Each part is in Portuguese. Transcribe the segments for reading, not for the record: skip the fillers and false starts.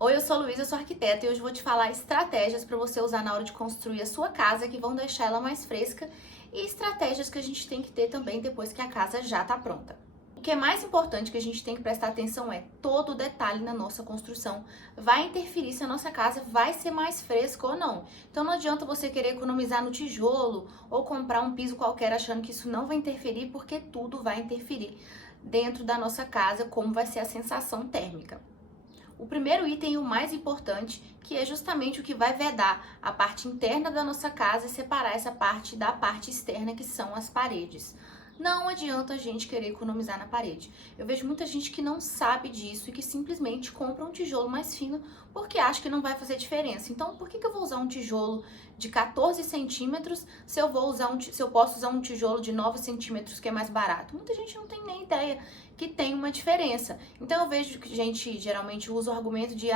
Oi, eu sou a Luísa, eu sou arquiteta e hoje vou te falar estratégias para você usar na hora de construir a sua casa que vão deixar ela mais fresca e estratégias que a gente tem que ter também depois que a casa já está pronta. O que é mais importante que a gente tem que prestar atenção é todo detalhe na nossa construção vai interferir se a nossa casa vai ser mais fresca ou não. Então não adianta você querer economizar no tijolo ou comprar um piso qualquer achando que isso não vai interferir, porque tudo vai interferir dentro da nossa casa, como vai ser a sensação térmica. O primeiro item, o mais importante, que é justamente o que vai vedar a parte interna da nossa casa e separar essa parte da parte externa, que são as paredes. Não adianta a gente querer economizar na parede. Eu vejo muita gente que não sabe disso e que simplesmente compra um tijolo mais fino porque acha que não vai fazer diferença. Então, por que eu vou usar um tijolo de 14 centímetros se eu posso usar um tijolo de 9 centímetros que é mais barato? Muita gente não tem nem ideia que tem uma diferença. Então, eu vejo que gente geralmente usa o argumento de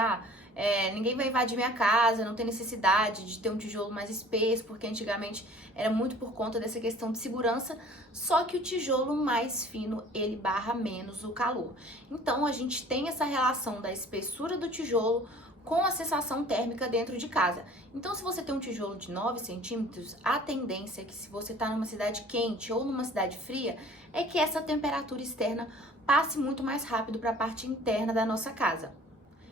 ninguém vai invadir minha casa, não tem necessidade de ter um tijolo mais espesso, porque antigamente era muito por conta dessa questão de segurança, só que o tijolo mais fino, ele barra menos o calor. Então, a gente tem essa relação da espessura do tijolo com a sensação térmica dentro de casa. Então, se você tem um tijolo de 9 centímetros, a tendência é que se você está numa cidade quente ou numa cidade fria, é que essa temperatura externa passe muito mais rápido para a parte interna da nossa casa.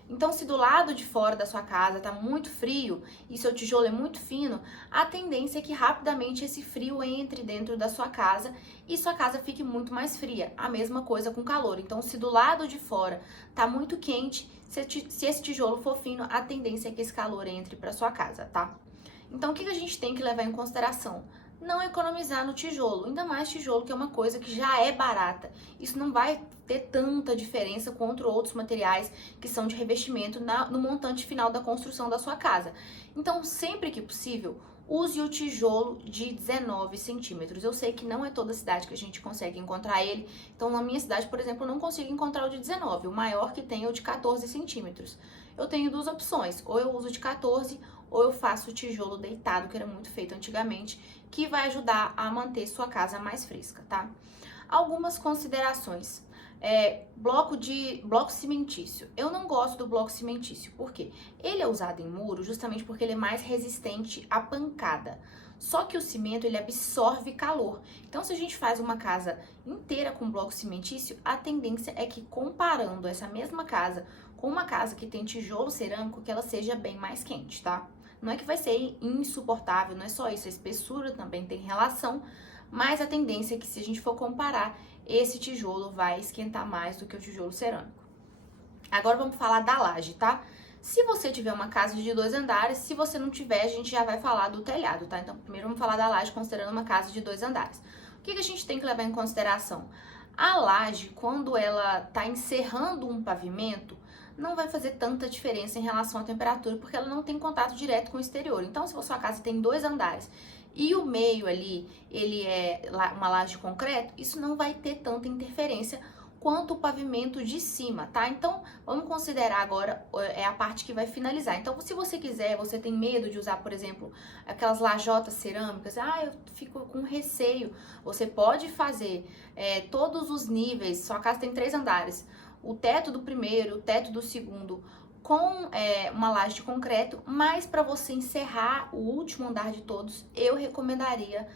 Então, se do lado de fora da sua casa está muito frio e seu tijolo é muito fino, a tendência é que rapidamente esse frio entre dentro da sua casa e sua casa fique muito mais fria. A mesma coisa com calor. Então, se do lado de fora está muito quente, se esse tijolo for fino, a tendência é que esse calor entre para sua casa, tá? Então, o que a gente tem que levar em consideração? Não economizar no tijolo, ainda mais tijolo, que é uma coisa que já é barata. Isso não vai ter tanta diferença contra outros materiais que são de revestimento no montante final da construção da sua casa. Então, sempre que possível, use o tijolo de 19 centímetros. Eu sei que não é toda cidade que a gente consegue encontrar ele. Então, na minha cidade, por exemplo, eu não consigo encontrar o de 19. O maior que tem é o de 14 centímetros. Eu tenho duas opções, ou eu uso de 14 ou eu faço o tijolo deitado, que era muito feito antigamente, que vai ajudar a manter sua casa mais fresca, tá? Algumas considerações. Bloco cimentício. Eu não gosto do bloco cimentício, por quê? Ele é usado em muro justamente porque ele é mais resistente à pancada. Só que o cimento, ele absorve calor. Então, se a gente faz uma casa inteira com bloco cimentício, a tendência é que, comparando essa mesma casa com uma casa que tem tijolo cerâmico, que ela seja bem mais quente, tá? Não é que vai ser insuportável, não é só isso, a espessura também tem relação, mas a tendência é que, se a gente for comparar, esse tijolo vai esquentar mais do que o tijolo cerâmico. Agora vamos falar da laje, tá? Se você tiver uma casa de 2 andares, se você não tiver, a gente já vai falar do telhado, tá? Então, primeiro vamos falar da laje, considerando uma casa de 2 andares. O que a gente tem que levar em consideração? A laje, quando ela tá encerrando um pavimento, não vai fazer tanta diferença em relação à temperatura, porque ela não tem contato direto com o exterior. Então, se a sua casa tem 2 andares e o meio ali, ele é uma laje de concreto, isso não vai ter tanta interferência quanto o pavimento de cima, tá? Então, vamos considerar agora a parte que vai finalizar. Então, se você quiser, você tem medo de usar, por exemplo, aquelas lajotas cerâmicas, eu fico com receio. Você pode fazer todos os níveis, sua casa tem 3 andares, o teto do primeiro, o teto do segundo, com uma laje de concreto, mas para você encerrar o último andar de todos, eu recomendaria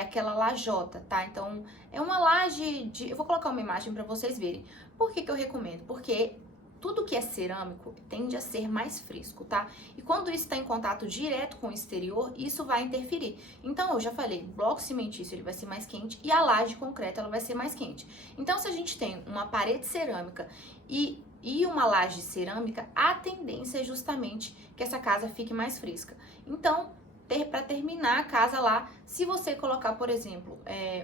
aquela lajota, tá? Então, é uma laje de... Eu vou colocar uma imagem para vocês verem. Por que eu recomendo? Porque tudo que é cerâmico tende a ser mais fresco, tá? E quando isso está em contato direto com o exterior, isso vai interferir. Então, eu já falei, o bloco cimentício ele vai ser mais quente e a laje de concreto ela vai ser mais quente. Então, se a gente tem uma parede cerâmica e uma laje cerâmica, a tendência é justamente que essa casa fique mais fresca. Então, para terminar a casa lá, se você colocar, por exemplo,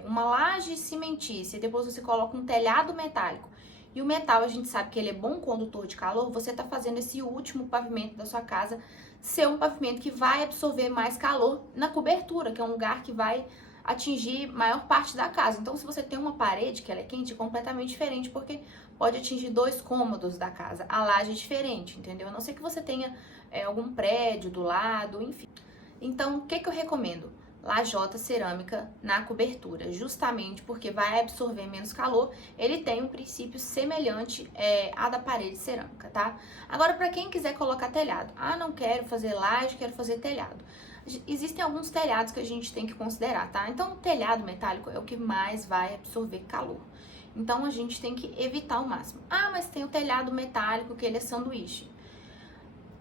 uma laje cimentícia e depois você coloca um telhado metálico, e o metal, a gente sabe que ele é bom condutor de calor, você está fazendo esse último pavimento da sua casa ser um pavimento que vai absorver mais calor na cobertura, que é um lugar que vai atingir maior parte da casa. Então, se você tem uma parede que ela é quente, é completamente diferente, porque pode atingir 2 cômodos da casa. A laje é diferente, entendeu? A não ser que você tenha algum prédio do lado, enfim. Então, o que eu recomendo? lajota cerâmica na cobertura, justamente porque vai absorver menos calor. Ele tem um princípio semelhante à da parede cerâmica, tá? Agora, para quem quiser colocar telhado, não quero fazer laje, quero fazer telhado. Existem alguns telhados que a gente tem que considerar, tá? Então, o telhado metálico é o que mais vai absorver calor. Então, a gente tem que evitar ao máximo. Mas tem o telhado metálico, que ele é sanduíche.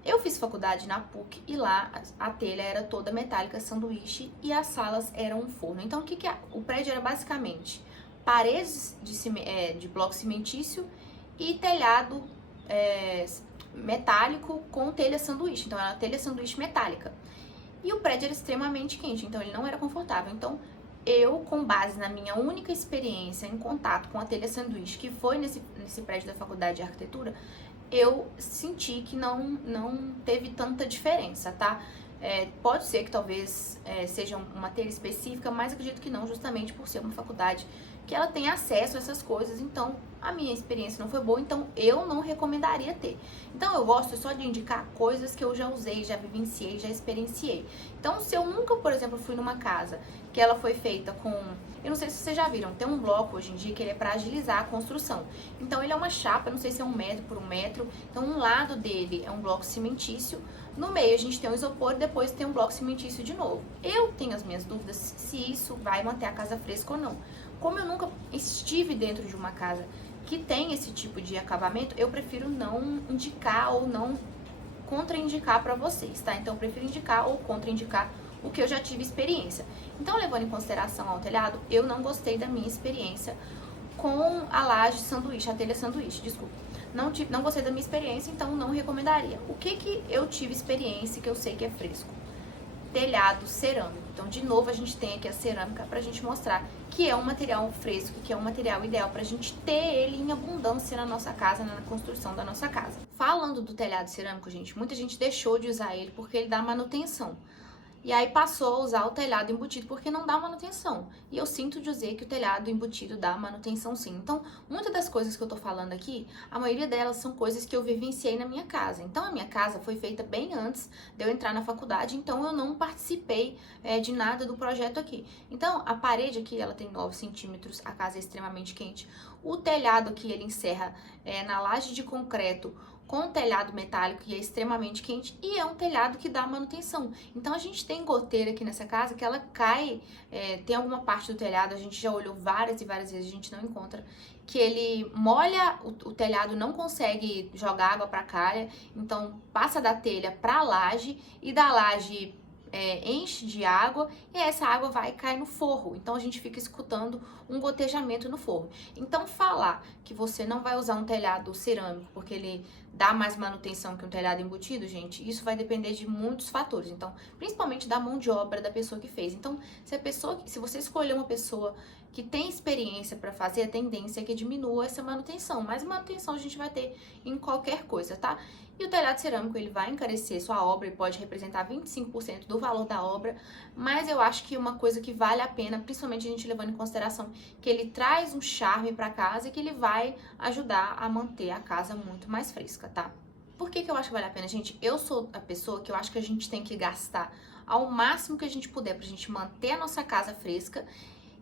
Eu fiz faculdade na PUC e lá a telha era toda metálica, sanduíche, e as salas eram um forno. Então, o prédio era basicamente paredes de bloco cimentício e telhado metálico com telha sanduíche. Então, era uma telha sanduíche metálica. E o prédio era extremamente quente, então ele não era confortável. Então, eu, com base na minha única experiência em contato com a telha sanduíche, que foi nesse prédio da faculdade de arquitetura, eu senti que não teve tanta diferença, tá? Pode ser que talvez seja uma telha específica, mas acredito que não, justamente por ser uma faculdade que ela tem acesso a essas coisas. Então, a minha experiência não foi boa, então eu não recomendaria ter. Então, eu gosto só de indicar coisas que eu já usei, já vivenciei, já experienciei. Então, se eu nunca, por exemplo, fui numa casa que ela foi feita com... Eu não sei se vocês já viram, tem um bloco hoje em dia que ele é para agilizar a construção. Então, ele é uma chapa, não sei se é 1 metro por 1 metro. Então, um lado dele é um bloco cimentício, no meio a gente tem um isopor e depois tem um bloco cimentício de novo. Eu tenho as minhas dúvidas se isso vai manter a casa fresca ou não. Como eu nunca estive dentro de uma casa que tem esse tipo de acabamento, eu prefiro não indicar ou não contraindicar para vocês, tá? Então, eu prefiro indicar ou contraindicar o que eu já tive experiência. Então, levando em consideração ao telhado, eu não gostei da minha experiência com a laje sanduíche, a telha sanduíche, desculpa. Não gostei da minha experiência, então não recomendaria. O que eu tive experiência que eu sei que é fresco? Telhado cerâmico. Então, de novo, a gente tem aqui a cerâmica pra gente mostrar que é um material fresco, que é um material ideal pra gente ter ele em abundância na nossa casa, na construção da nossa casa. Falando do telhado cerâmico, gente, muita gente deixou de usar ele porque ele dá manutenção. E aí passou a usar o telhado embutido porque não dá manutenção. E eu sinto dizer que o telhado embutido dá manutenção sim. Então, muitas das coisas que eu tô falando aqui, a maioria delas são coisas que eu vivenciei na minha casa. Então, a minha casa foi feita bem antes de eu entrar na faculdade, então eu não participei de nada do projeto aqui. Então, a parede aqui, ela tem 9 centímetros, a casa é extremamente quente. O telhado aqui, ele encerra na laje de concreto, com telhado metálico que é extremamente quente e é um telhado que dá manutenção. Então a gente tem goteira aqui nessa casa que ela cai, tem alguma parte do telhado, a gente já olhou várias e várias vezes, a gente não encontra, que ele molha o telhado, não consegue jogar água para a calha, então passa da telha para a laje e da laje enche de água e essa água vai cair no forro. Então a gente fica escutando um gotejamento no forro. Então falar que você não vai usar um telhado cerâmico porque ele dá mais manutenção que um telhado embutido, gente, isso vai depender de muitos fatores. Então, principalmente da mão de obra da pessoa que fez. Então, se você escolher uma pessoa que tem experiência para fazer, a tendência é que diminua essa manutenção. Mas manutenção a gente vai ter em qualquer coisa, tá? E o telhado cerâmico, ele vai encarecer sua obra e pode representar 25% do valor da obra, mas eu acho que uma coisa que vale a pena, principalmente a gente levando em consideração que ele traz um charme para casa e que ele vai ajudar a manter a casa muito mais fresca, tá? Por que eu acho que vale a pena, gente? Eu sou a pessoa que eu acho que a gente tem que gastar ao máximo que a gente puder pra gente manter a nossa casa fresca,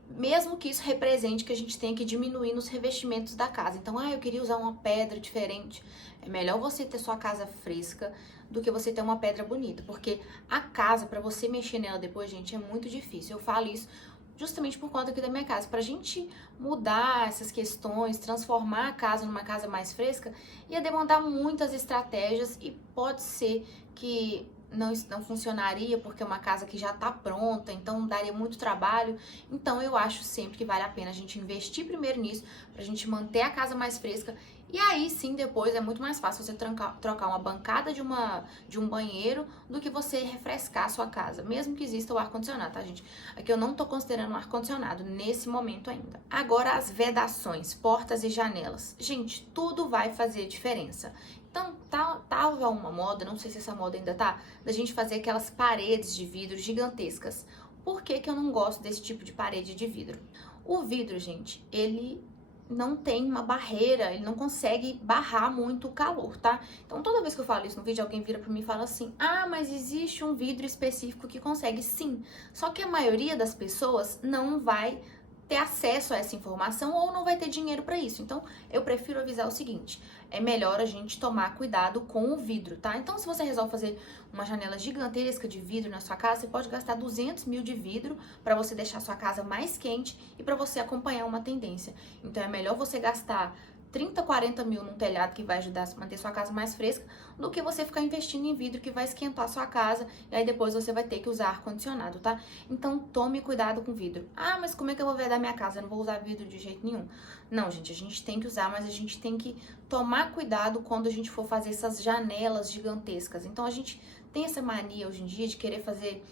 mesmo que isso represente que a gente tenha que diminuir nos revestimentos da casa. Então, eu queria usar uma pedra diferente. É melhor você ter sua casa fresca do que você ter uma pedra bonita, porque a casa, pra você mexer nela depois, gente, é muito difícil. Eu falo isso justamente por conta aqui da minha casa. Pra gente mudar essas questões, transformar a casa numa casa mais fresca, ia demandar muitas estratégias e pode ser que não funcionaria porque é uma casa que já tá pronta, então daria muito trabalho. Então eu acho sempre que vale a pena a gente investir primeiro nisso, pra gente manter a casa mais fresca. E aí sim, depois é muito mais fácil você trocar uma bancada de um banheiro do que você refrescar a sua casa, mesmo que exista o ar-condicionado, tá, gente? Aqui eu não tô considerando o ar-condicionado nesse momento ainda. Agora as vedações, portas e janelas. Gente, tudo vai fazer diferença. Então, tava uma moda, não sei se essa moda ainda tá, da gente fazer aquelas paredes de vidro gigantescas. Por que eu não gosto desse tipo de parede de vidro? O vidro, gente, ele não tem uma barreira, ele não consegue barrar muito o calor, tá? Então toda vez que eu falo isso no vídeo, alguém vira pra mim e fala assim: ah, mas existe um vidro específico que consegue. Sim, só que a maioria das pessoas não vai ter acesso a essa informação ou não vai ter dinheiro para isso. Então, eu prefiro avisar o seguinte: é melhor a gente tomar cuidado com o vidro, tá? Então, se você resolve fazer uma janela gigantesca de vidro na sua casa, você pode gastar 200 mil de vidro para você deixar a sua casa mais quente e para você acompanhar uma tendência. Então, é melhor você gastar 30, 40 mil num telhado que vai ajudar a manter sua casa mais fresca, do que você ficar investindo em vidro que vai esquentar a sua casa e aí depois você vai ter que usar ar-condicionado, tá? Então tome cuidado com vidro. Ah, mas como é que eu vou vedar minha casa? Eu não vou usar vidro de jeito nenhum. Não, gente, a gente tem que usar, mas a gente tem que tomar cuidado quando a gente for fazer essas janelas gigantescas. Então a gente tem essa mania hoje em dia de querer fazer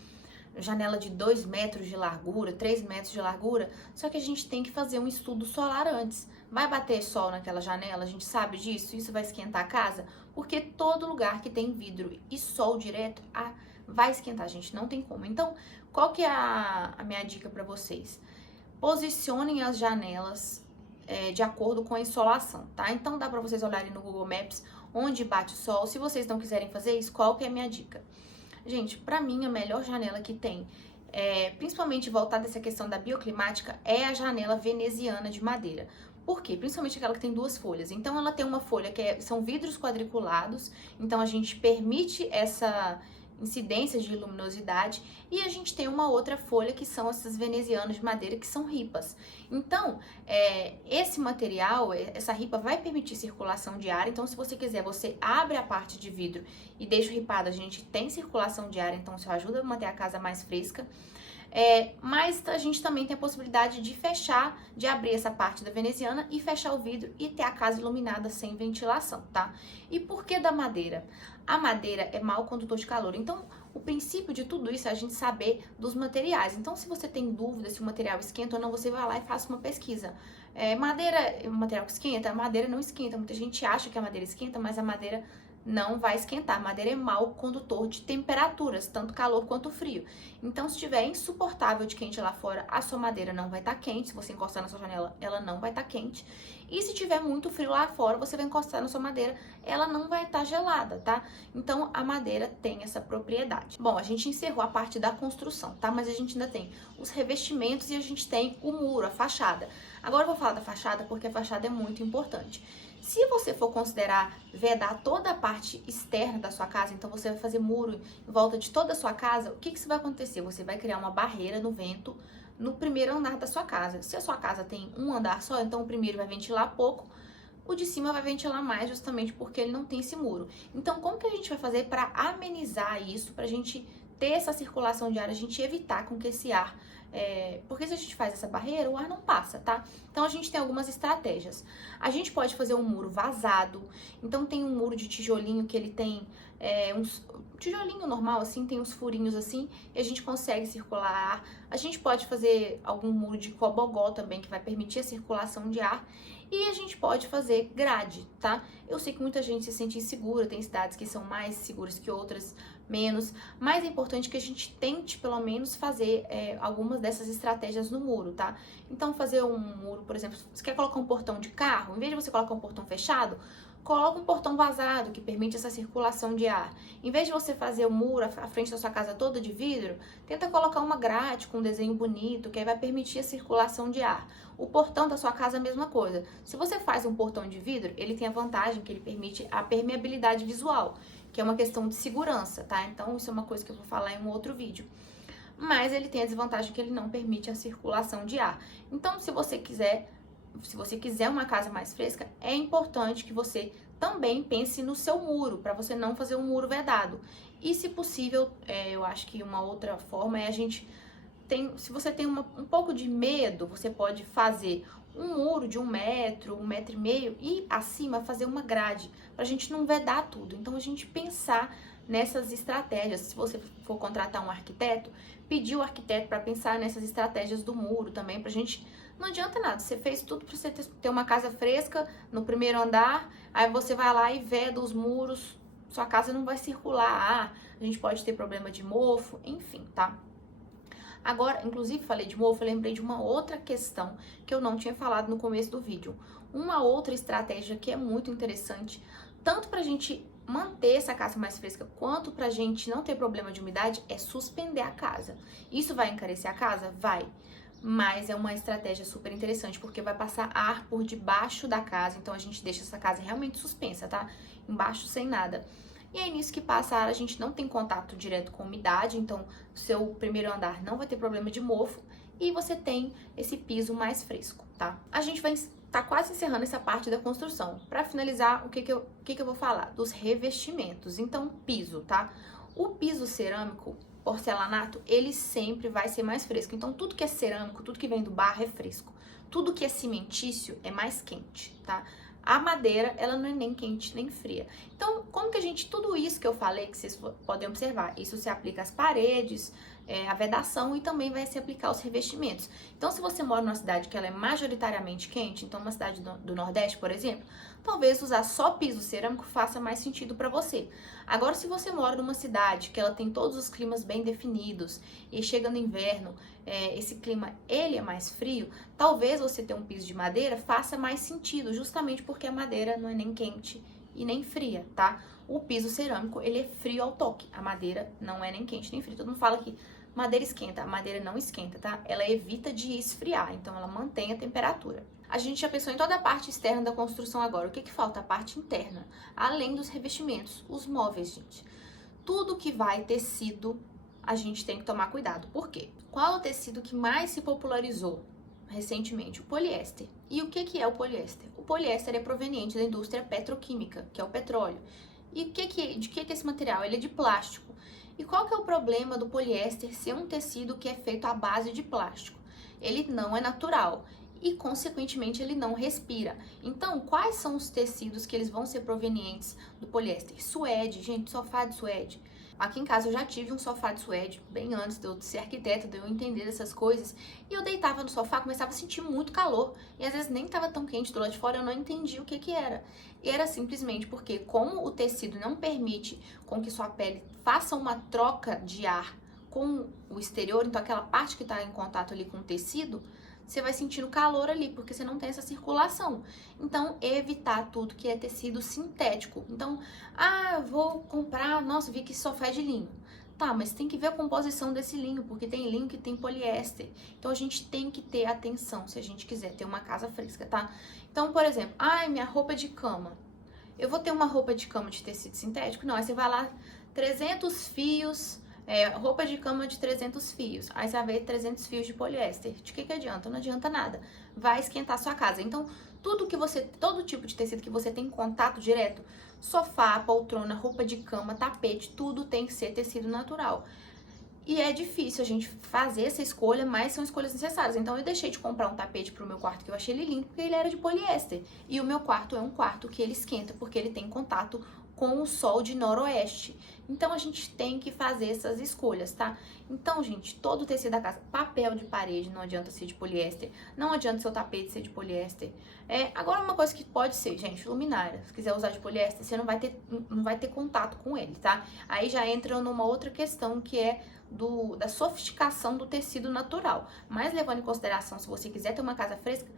janela de 2 metros de largura, 3 metros de largura, só que a gente tem que fazer um estudo solar antes. Vai bater sol naquela janela, a gente sabe disso, isso vai esquentar a casa, porque todo lugar que tem vidro e sol direto vai esquentar, gente, não tem como. Então, qual que é a minha dica para vocês? Posicionem as janelas de acordo com a insolação, tá? Então dá para vocês olharem no Google Maps onde bate o sol. Se vocês não quiserem fazer isso, qual que é a minha dica? Gente, pra mim a melhor janela que tem, principalmente voltada a essa questão da bioclimática, é a janela veneziana de madeira. Por quê? Principalmente aquela que tem 2 folhas. Então ela tem uma folha que são vidros quadriculados, então a gente permite essa incidência de luminosidade, e a gente tem uma outra folha que são essas venezianas de madeira, que são ripas. Então, esse material, essa ripa vai permitir circulação de ar. Então, se você quiser, você abre a parte de vidro e deixa o ripado, a gente tem circulação de ar, então isso ajuda a manter a casa mais fresca. Mas a gente também tem a possibilidade de fechar, de abrir essa parte da veneziana e fechar o vidro e ter a casa iluminada sem ventilação, tá? E por que da madeira? A madeira é mau condutor de calor, então o princípio de tudo isso é a gente saber dos materiais. Então, se você tem dúvida se o material esquenta ou não, você vai lá e faça uma pesquisa. Madeira é um material que esquenta? A madeira não esquenta. Muita gente acha que a madeira esquenta, mas a madeira não vai esquentar. A madeira é mau condutor de temperaturas, tanto calor quanto frio. Então, se estiver insuportável de quente lá fora, a sua madeira não vai estar quente. Se você encostar na sua janela, ela não vai estar quente. E se tiver muito frio lá fora, você vai encostar na sua madeira, ela não vai estar gelada, tá? Então, a madeira tem essa propriedade. Bom, a gente encerrou a parte da construção, tá? Mas a gente ainda tem os revestimentos e a gente tem o muro, a fachada. Agora eu vou falar da fachada porque a fachada é muito importante. Se você for considerar vedar toda a parte externa da sua casa, então você vai fazer muro em volta de toda a sua casa, o que vai acontecer? Você vai criar uma barreira no vento no primeiro andar da sua casa. Se a sua casa tem um andar só, então o primeiro vai ventilar pouco, o de cima vai ventilar mais, justamente porque ele não tem esse muro. Então, como que a gente vai fazer para amenizar isso, para a gente ter essa circulação de ar, a gente evitar com que esse ar... porque se a gente faz essa barreira, o ar não passa, tá? Então, a gente tem algumas estratégias. A gente pode fazer um muro vazado. Então, tem um muro de tijolinho que ele tem tijolinho normal, assim, tem uns furinhos assim, e a gente consegue circular ar. A gente pode fazer algum muro de cobogó também, que vai permitir a circulação de ar. E a gente pode fazer grade, tá? Eu sei que muita gente se sente insegura, tem cidades que são mais seguras que outras, menos, mas é importante que a gente tente, pelo menos, fazer algumas dessas estratégias no muro, tá? Então, fazer um muro, por exemplo, você quer colocar um portão de carro, em vez de você colocar um portão fechado, coloca um portão vazado, que permite essa circulação de ar. Em vez de você fazer o muro, a frente da sua casa toda de vidro, tenta colocar uma grade com um desenho bonito, que aí vai permitir a circulação de ar. O portão da sua casa é a mesma coisa. Se você faz um portão de vidro, ele tem a vantagem que ele permite a permeabilidade visual, que é uma questão de segurança, tá? Então, isso é uma coisa que eu vou falar em um outro vídeo. Mas ele tem a desvantagem que ele não permite a circulação de ar. Então, se você quiser uma casa mais fresca, é importante que você também pense no seu muro, para você não fazer um muro vedado. E, se possível, eu acho que uma outra forma é se você tem um pouco de medo, você pode fazer um muro de 1 metro, 1,5 metro e acima fazer uma grade, pra gente não vedar tudo. Então, a gente pensar nessas estratégias. Se você for contratar um arquiteto, pedir o arquiteto para pensar nessas estratégias do muro também, pra gente... Não adianta nada, você fez tudo pra você ter uma casa fresca no primeiro andar, aí você vai lá e veda os muros, sua casa não vai circular ar, a gente pode ter problema de mofo, enfim, tá? Agora, inclusive falei de mofo, eu lembrei de uma outra questão que eu não tinha falado no começo do vídeo. Uma outra estratégia que é muito interessante, tanto pra gente manter essa casa mais fresca, quanto pra gente não ter problema de umidade, é suspender a casa. Isso vai encarecer a casa? Vai. Mas é uma estratégia super interessante, porque vai passar ar por debaixo da casa, então a gente deixa essa casa realmente suspensa, tá? Embaixo sem nada. E aí, nisso que passa ar, a gente não tem contato direto com umidade, então o seu primeiro andar não vai ter problema de mofo e você tem esse piso mais fresco, tá? A gente vai tá quase encerrando essa parte da construção. Para finalizar, o que eu vou falar? Dos revestimentos. Então, piso, tá? O piso cerâmico, porcelanato, ele sempre vai ser mais fresco. Então, tudo que é cerâmico, tudo que vem do barro é fresco. Tudo que é cimentício é mais quente, tá? A madeira, ela não é nem quente nem fria. Então, como que a gente, tudo isso que eu falei, que vocês podem observar, isso se aplica às paredes, a vedação e também vai se aplicar aos revestimentos. Então, se você mora numa cidade que ela é majoritariamente quente, então uma cidade do Nordeste, por exemplo, talvez usar só piso cerâmico faça mais sentido para você. Agora, se você mora numa cidade que ela tem todos os climas bem definidos e chega no inverno, esse clima ele é mais frio, talvez você ter um piso de madeira faça mais sentido, justamente porque a madeira não é nem quente e nem fria, tá? O piso cerâmico, ele é frio ao toque, a madeira não é nem quente nem fria. Todo mundo fala que madeira esquenta, a madeira não esquenta, tá? Ela evita de esfriar, então ela mantém a temperatura. A gente já pensou em toda a parte externa da construção agora. O que falta? A parte interna. Além dos revestimentos, os móveis, gente. Tudo que vai tecido, a gente tem que tomar cuidado. Por quê? Qual é o tecido que mais se popularizou recentemente? O poliéster. E o que é o poliéster? O poliéster é proveniente da indústria petroquímica, que é o petróleo. E de que é esse material? Ele é de plástico. E qual que é o problema do poliéster ser um tecido que é feito à base de plástico? Ele não é natural e, consequentemente, ele não respira. Então, quais são os tecidos que eles vão ser provenientes do poliéster? Suede, gente, sofá de suede. Aqui em casa eu já tive um sofá de suede, bem antes de eu ser arquiteta, de eu entender dessas coisas. E eu deitava no sofá, começava a sentir muito calor. E às vezes nem estava tão quente do lado de fora, eu não entendia o que era. E era simplesmente porque, como o tecido não permite com que sua pele faça uma troca de ar com o exterior, então aquela parte que está em contato ali com o tecido, você vai sentindo calor ali, porque você não tem essa circulação. Então, evitar tudo que é tecido sintético. Então, vou comprar, nossa, vi que esse sofá é de linho. Tá, mas tem que ver a composição desse linho, porque tem linho que tem poliéster. Então, a gente tem que ter atenção se a gente quiser ter uma casa fresca, tá? Então, por exemplo, minha roupa de cama. Eu vou ter uma roupa de cama de tecido sintético? Não, aí você vai lá, 300 fios... roupa de cama de 300 fios, aí você vai ver 300 fios de poliéster. De que adianta? Não adianta nada. Vai esquentar a sua casa. Então, todo tipo de tecido que você tem contato direto, sofá, poltrona, roupa de cama, tapete, tudo tem que ser tecido natural. E é difícil a gente fazer essa escolha, mas são escolhas necessárias. Então, eu deixei de comprar um tapete pro meu quarto, que eu achei ele lindo, porque ele era de poliéster. E o meu quarto é um quarto que ele esquenta, porque ele tem contato com o sol de noroeste. Então, a gente tem que fazer essas escolhas, tá? Então, gente, todo o tecido da casa, papel de parede, não adianta ser de poliéster, não adianta seu tapete ser de poliéster. Agora, uma coisa que pode ser, gente, luminária. Se quiser usar de poliéster, você não vai ter contato com ele, tá? Aí já entra numa outra questão que é da sofisticação do tecido natural. Mas levando em consideração, se você quiser ter uma casa fresca,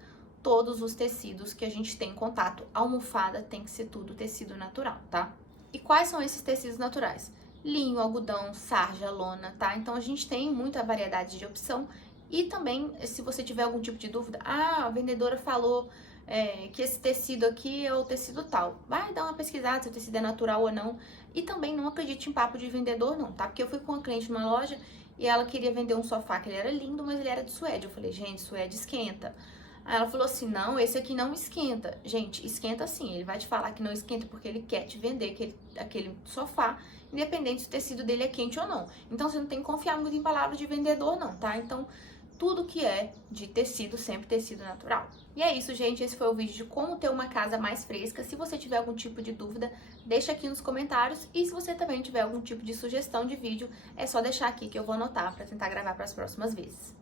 todos os tecidos que a gente tem em contato, almofada, tem que ser tudo tecido natural, tá? E quais são esses tecidos naturais? Linho, algodão, sarja, lona, tá? Então a gente tem muita variedade de opção. E também, se você tiver algum tipo de dúvida, a vendedora falou que esse tecido aqui é o tecido tal. Vai dar uma pesquisada se o tecido é natural ou não. E também não acredite em papo de vendedor não, tá? Porque eu fui com uma cliente numa loja e ela queria vender um sofá que ele era lindo, mas ele era de suede. Eu falei, gente, suede esquenta. Aí ela falou assim, não, esse aqui não esquenta. Gente, esquenta sim, ele vai te falar que não esquenta porque ele quer te vender aquele sofá, independente se o tecido dele é quente ou não. Então, você não tem que confiar muito em palavras de vendedor não, tá? Então, tudo que é de tecido, sempre tecido natural. E é isso, gente, esse foi o vídeo de como ter uma casa mais fresca. Se você tiver algum tipo de dúvida, deixa aqui nos comentários. E se você também tiver algum tipo de sugestão de vídeo, é só deixar aqui que eu vou anotar para tentar gravar para as próximas vezes.